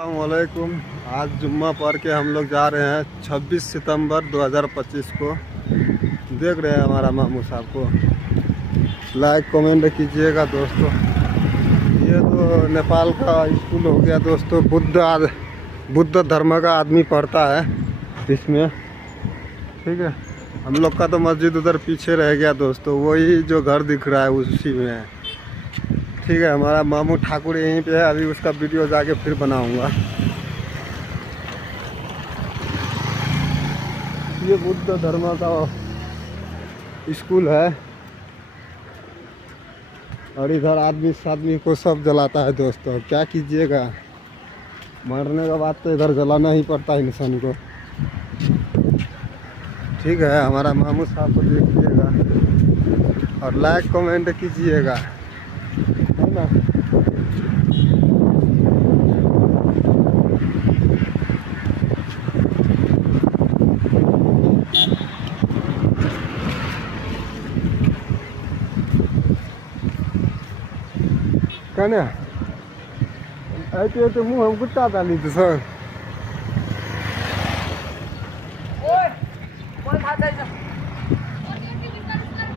अस्सलामुअलैकुम। आज जुम्मा पढ़ के हम लोग जा रहे हैं 26 सितंबर 2025 को। देख रहे हैं हमारा मामू साहब को। लाइक कमेंट कीजिएगा दोस्तों। ये तो नेपाल का स्कूल हो गया दोस्तों। बुद्ध धर्म का आदमी पढ़ता है इसमें, ठीक है। हम लोग का तो मस्जिद उधर पीछे रह गया दोस्तों। वही जो घर दिख रहा है उसी में है, ठीक है। हमारा मामू ठाकुर यहीं पे है। अभी उसका वीडियो जाके फिर बनाऊंगा। ये बुद्ध धर्म का स्कूल है और इधर आदमी को सब जलाता है दोस्तों। क्या कीजिएगा, मरने के बाद तो इधर जलाना ही पड़ता है इंसान को, ठीक है। हमारा मामू साहब को देखिएगा और लाइक कमेंट कीजिएगा, है ना। कहने ऐसे मुँह हम कुत्ता डाली तो सर।